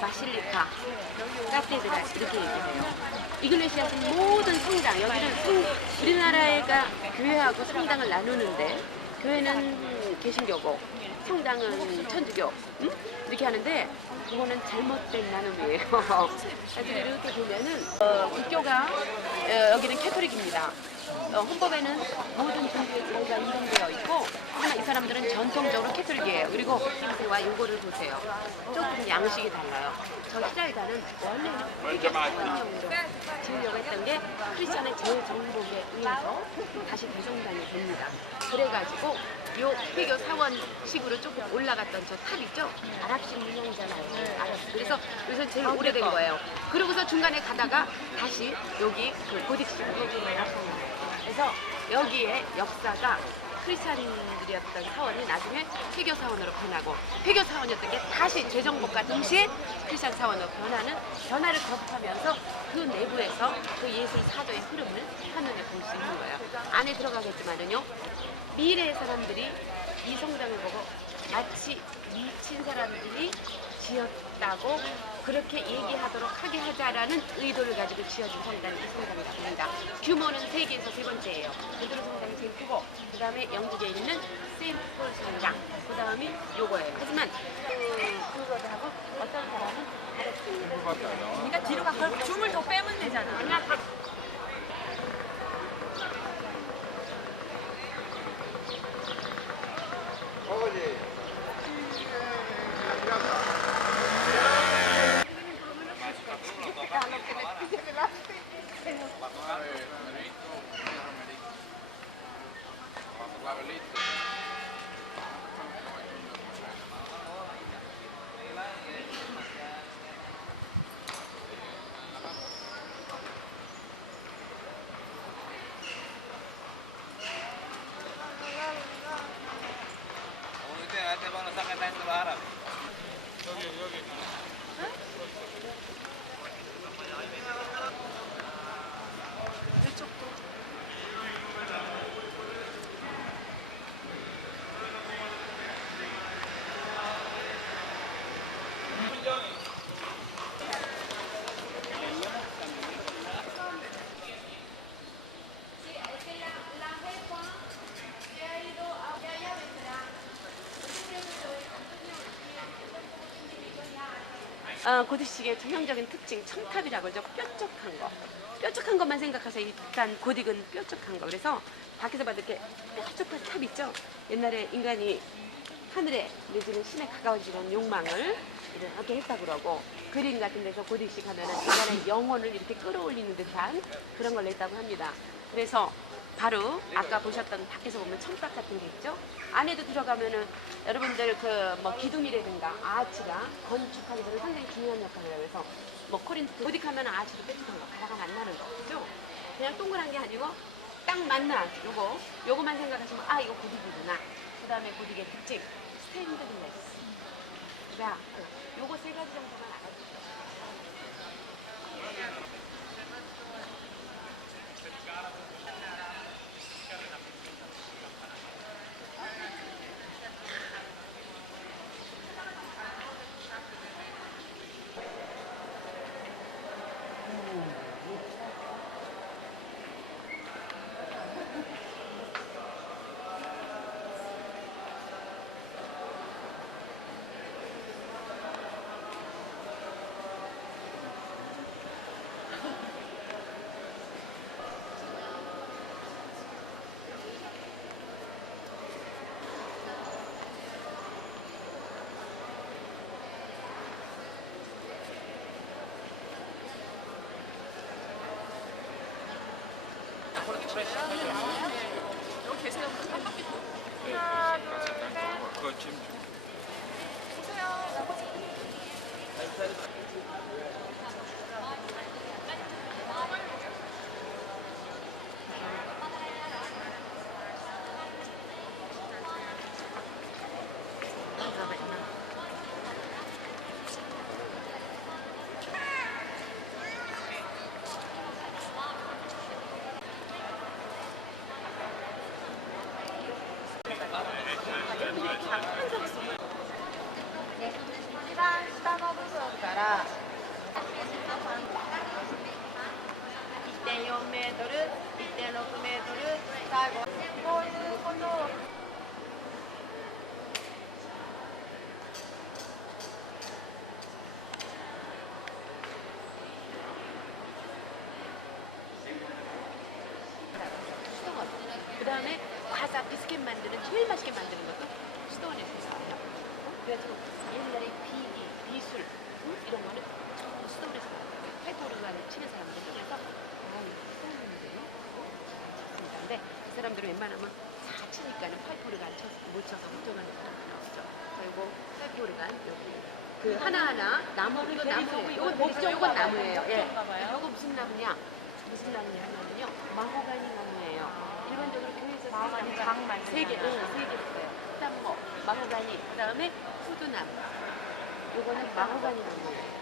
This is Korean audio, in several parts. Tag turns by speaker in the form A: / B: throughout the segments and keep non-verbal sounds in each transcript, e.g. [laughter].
A: 마실리카 카테드라 이렇게 얘기해요. 이글레시아스 모든 성당 여기는 성, 우리나라가 교회하고 성당을 나누는데 교회는 개신교고 성당은 천주교 응? 이렇게 하는데 그거는 잘못된 나눔이에요. [laughs] 그래서 이렇게 보면은 어, 국교가 어, 여기는 캐토릭입니다. 어, 헌법에는 모든 종교가 인정되어 있고 하지만 이 사람들은 전통적으로 캐토릭이에요. 그리고 김새와 요거를 보세요. 조금 양식이 달라요. 저 히라이다는 원래 되게 성형으로 지으려고 했던 게 크리스천의 제일 정복에 의해서 다시 대성당이 됩니다. 그래가지고 요 피교 사원식으로 조금 올라갔던 저 탑 있죠? 아랍식 문양이잖아요. 아랍. 그래서 여기서 제일 오래된 거예요. 그러고서 중간에 가다가 다시 여기 그 고딕식으로 나타나요. 그래서 여기에 역사가 크리스찬들이었던 사원이 나중에 폐교 사원으로 변하고 폐교 사원이었던 게 다시 재정복과 동시에 크리스찬 사원으로 변하는 변화를 거듭하면서 그 내부에서 그 예술 사도의 흐름을 한눈에 볼 수 있는 거예요. 안에 들어가겠지만은요 미래의 사람들이 이 성당을 보고 마치 미친 사람들이 지었다고 그렇게 얘기하도록 하게 하자라는 의도를 가지고 지어진 성당이 이 성당이라고 합니다. 규모는 세계에서 세 번째예요. 베드로 성당이 제일 크고 그 다음에 영국에 있는 세인트폴 성당 그 다음이 요거예요. 하지만 그, 그거하고 어떤 사람은 다르습니다.
B: 그러니까 뒤로 가서 줌을 더 빼면 되잖아.
A: 어, 고딕식의 전형적인 특징 청탑이라고 하죠. 뾰족한 거. 뾰족한 것만 생각하세요. 일단 고딕은 뾰족한 거. 그래서 밖에서 봐도 이렇게 뾰족한 탑 있죠. 옛날에 인간이 하늘에 내지는 신에 가까워지는 욕망을 이렇게 했다 그러고 그림 같은 데서 고딕식 하면은 인간의 영혼을 이렇게 끌어올리는 듯한 그런 걸 냈다고 합니다. 그래서 바로 아까 보셨던 밖에서 보면 청각 같은 게 있죠. 안에도 들어가면은 여러분들 그 뭐 기둥이라든가 아치가 건축하는 데는 상당히 중요한 해요. 그래서 뭐 코린트 고딕하면 아치도 뾰족한 거 가다가 만나는 거 그죠? 그냥 동그란 게 아니고 딱 맞나 요거 요거만 생각하시면 아 이거 고딕이구나. 그 다음에 고딕의 특징 스탠드글래스. 자, 요거 세 가지 정도만 알아주세요.
B: 여기 계세요? 한 바퀴 하나 둘셋
C: 그거 짐
B: 주세요
A: メートル、1.6メートル、最後、こういうことを。 근데 그 사람들은 웬만하면 다 치니까는 팔보르간 쳤, 못 쳐서 걱정하는 사람이 나오죠. 그리고 팔보르간 여기 그 하나하나 나무 이거 나무예요. 이거 목적 이건 나무예요. 예. 이거 무슨 나무냐? 무슨 나무냐 하면요 마호가니 나무예요. 일반적으로 교회에서
B: 마호가니
A: 쓰는
B: 장 말고
A: 세 개, 응, 세개 있어요. 땀모, 마호가니, 그다음에 푸드나무. 요거는 마호가니 나무예요.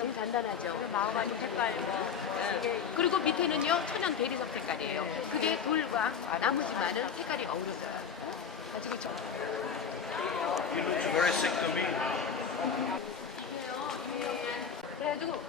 A: 제일 단단하죠.
B: 마호가니 색깔 뭐
A: 예. 그리고 밑에는요 천연 대리석 색깔이에요. 그게 돌과 나무지만은 색깔이 어우러져요. 가지고 저
D: He looks very sick to me.
A: 그래가지고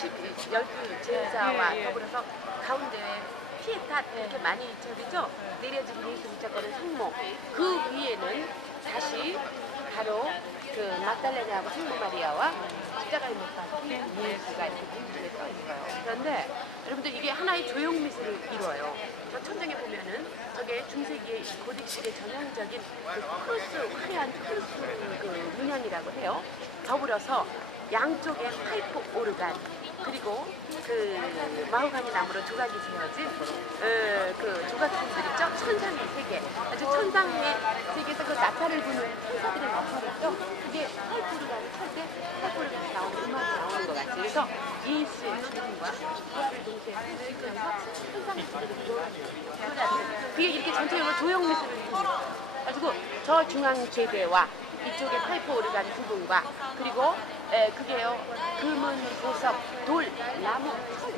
A: 그 10, 열두 제사와
B: 예, 예.
A: 더불어서 가운데에 피에타 이렇게 많이 저기죠 내려진 예수 붙잡거는 성모 그 위에는 다시 바로 그 막달레나하고 성모 마리아와 십자가에 못 박힌 예수가 이렇게 공중에 떠 있어요. 그런데 여러분들 이게 하나의 조형 미술을 이루어요. 저 천장에 보면은 저게 중세기의 고딕식의 전형적인 그 크루스 화려한 크루스 그 문양이라고 해요. 더불어서 양쪽에 파이프 오르간 그리고 그 마호가니 나무로 조각이 지어진 어, 그 조각품들 있죠? 천상의 세계. 아주 천상의 세계에서 그 나팔을 부는 천사들의 나팔을 죠 그게 찰때 파이프 오르간이 나오는 음악이 나오는 것 같아요. 그래서 예수의 죽음과 부활을 동시에 할수있면서 천상의 세계를 들어가는 그게 이렇게 전체적으로 조형 미술을 이룹니다. 가지고 저 중앙 제대와 이쪽에 파이프 오르간 부분과 그리고 에, 그게요 금은 보석 돌 나무 철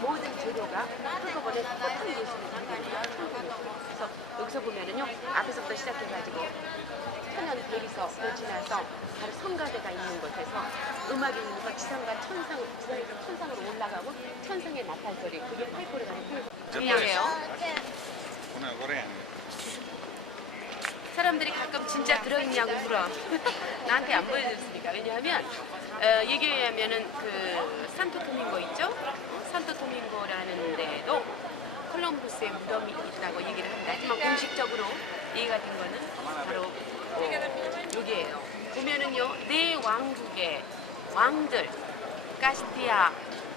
A: 모든 재료가 한꺼번에 똑같은 예술을 만듭니다. 그래서 여기서 보면은요 앞에서부터 시작해가지고 천연 대리석을 지나서 바로 성가대가 있는 곳에서 음악이 있는 곳 지상과 천상 지상에서 천상으로 올라가고 천상의 나팔 소리 그게 파이프 오르간의 소리예요.
D: Una coreana.
A: 사람들이 가끔 진짜 들어있냐고 물어. [laughs] 나한테 안 보여줬으니까. 왜냐하면 어, 얘기에 의하면은 그 산토 도밍고 있죠? 산토 도밍고라는 데도 콜럼부스의 무덤이 있다고 얘기를 합니다. 하지만 공식적으로 얘기가 된 거는 바로 어, 여기에요. 보면은요, 네 왕국의 왕들, 카스티아,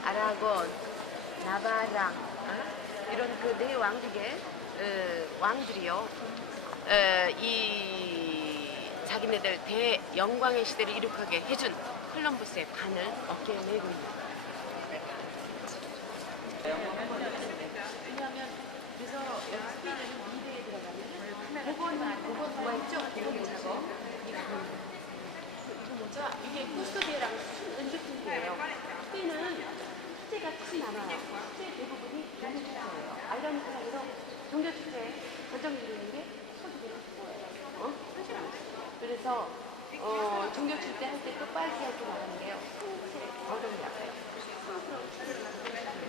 A: 아라곤, 나바라, 어? 이런 그 네 왕국의 어, 왕들이요. 어, 이 자기네들 대영광의 시대를 이룩하게 해준 콜럼부스의 반을 어깨에 메고 있는. 왜냐하면 그래서 스페인에는 미대에 들어가면 복원 복원 뭐가 있죠? 복원 작업 이 부분. 저 뭐죠? 이게 쿠스토디에랑 은주품이에요. 스페인은 축제가 참 많아요. 축제 대부분이 종교축제예요. 아이러니컬하게도 종교축제 결정적인 게 서주가 축제예요. 어? 그래서 어, 종교축제 할 때 또 빨리하게 나가는 게요. 풍색 거동이라고 해요.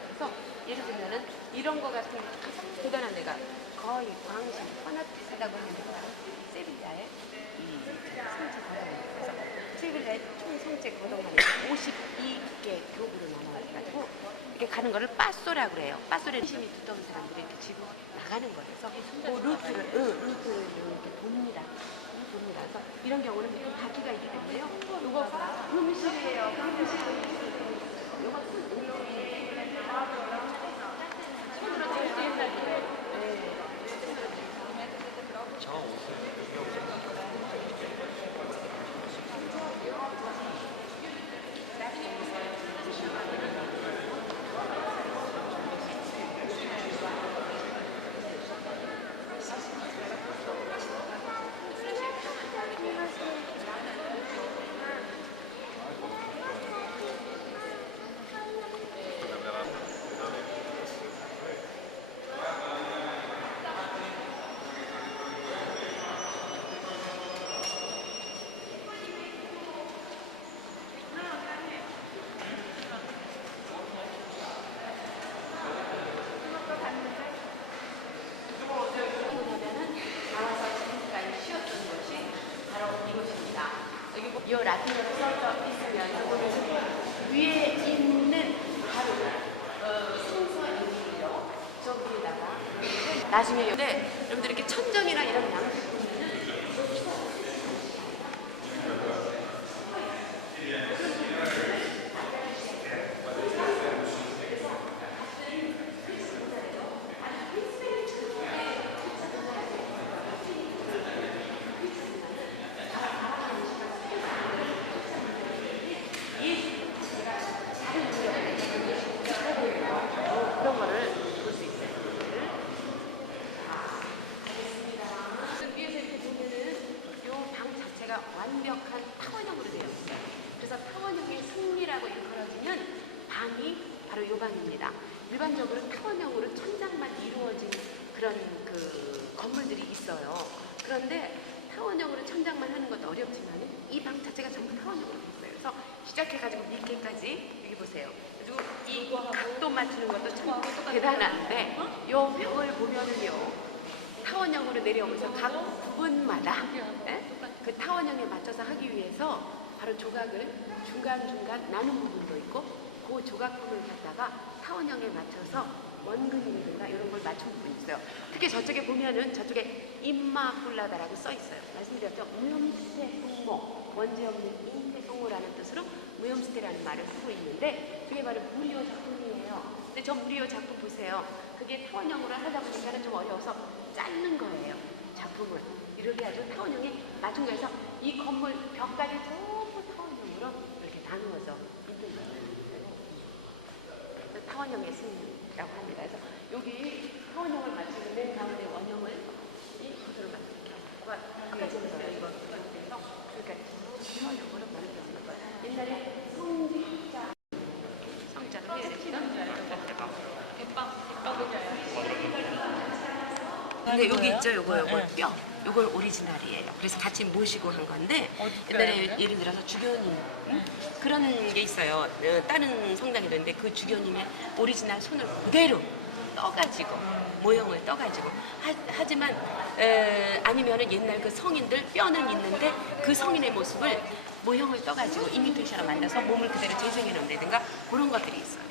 A: 그래서 예를 들면은 이런 거 같은 대단한 데가 거의 광신, 파나티스라고 하는 거동이에요. 그래서 세빌리아의 총 성지 거동안에 52개 교구로 나눠가지고 이렇게 가는 거를 빠쏘라고 그래요. 빠쏘를 힘이 두터운 사람들이 이렇게 지고 나가는 거라서 그 루트를, 응, 루트를 이렇게 돕니다. 돕니다. 그래서 이런 경우는 무슨 바퀴가 있기 때문에요. 이거 음식이에요. 음식. 이거 손으로 나중에 네, 여러분들 이렇게 천정이나 이런 양을 보면은 그런 거를 볼 수 있어요. 지금 위에서 이렇게 보면은 요 방 자체가 완벽한 타원형으로 되어 있어요. 그래서 타원형의 승리라고 일컬어지는 방이 바로 요 방입니다. 일반적으로 타원형으로 천장만 이루어진 그런 그 건물들이 있어요. 그런데 타원형으로 천장만 하는 것도 어렵지만 이 방 자체가 전부 타원형으로 되어 있어요. 그래서 시작해가지고 밀게까지 여기 보세요. 그리고 이 각도 맞추는 것도 참 대단한데 요 벽을 보면은요. 타원형으로 내려오면서 각 부분마다 예? 그 타원형에 맞춰서 하기 위해서 바로 조각을 중간중간 나눈 부분도 있고 그 조각품을 갖다가 타원형에 맞춰서 원근이라든가 이런 걸 맞춘 부분이 있어요. 특히 저쪽에 보면은 저쪽에 임마cul라다라고 써 있어요. 말씀드렸죠. 무염스테 풍모, 원죄 없는 인태 풍모라는 뜻으로 무염스테라는 말을 쓰고 있는데 그게 바로 무리오 작품이에요. 근데 저 무리오 작품 보세요. 그게 타원형으로 하다 보니까는 좀 어려워서 자르는 거예요. 작품을. 이렇게 아주 타원형에 맞춘 거여서 이 건물 벽까지 전부 타원형으로 이렇게 나누어져 있는 거예요. 타원형의 승리 라고 합니다. 그래서 여기 타원형을 맞추는 맨 가운데 원형을 이 구조를 맞추게 하고 그러니까 타원형으로 만들어진 거예요. 옛날에 성자로 근데 여기 있죠, 요거 요거 뼈. 요걸 오리지널이에요. 그래서 같이 모시고 한 건데 옛날에 예를 들어서 주교님 그런 게 있어요. 어, 다른 성당에도 있는데 그 주교님의 오리지널 손을 그대로 떠가지고 모형을 떠가지고 하, 지만 아니면은 옛날 그 성인들 뼈는 있는데 그 성인의 모습을 모형을 떠가지고 이미테이션을 만들어서 몸을 그대로 재생해 놓는다든가 그런 것들이 있어요.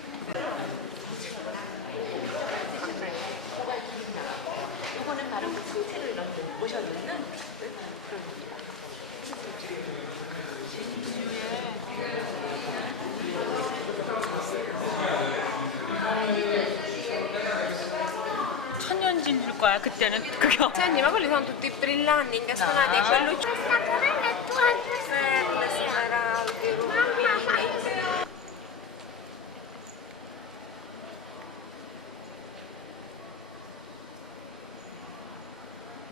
B: 거야 그때는 그게
A: Cioè, andiamo, quelli sono tutti brillanti, incastonati, quello